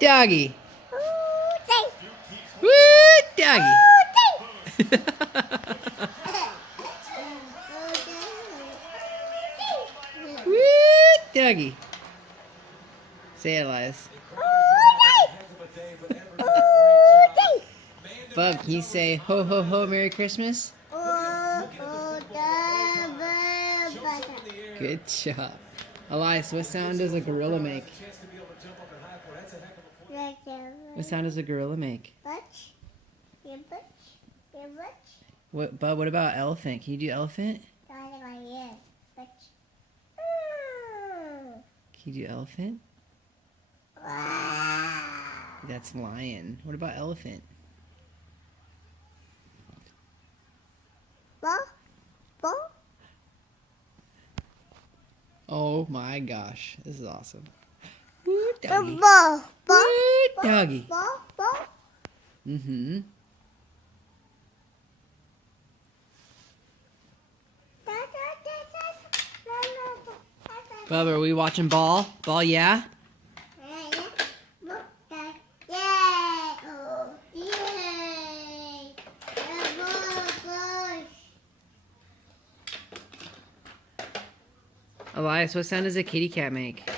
Doggy. Woo, doggy. Woo, doggy. Say it, Elias. Bub, can you say ho ho ho Merry Christmas? Good job. Elias, what sound does a gorilla make? What sound does a gorilla make? What, Bub, what about elephant? Can you do elephant? Can you do elephant? That's lion. What about elephant? Oh my gosh, this is awesome. Woo, doggy. Woo, doggy. Mm-hmm. Bub, are we watching ball? Ball, yeah? Elias, what sound does a kitty cat make?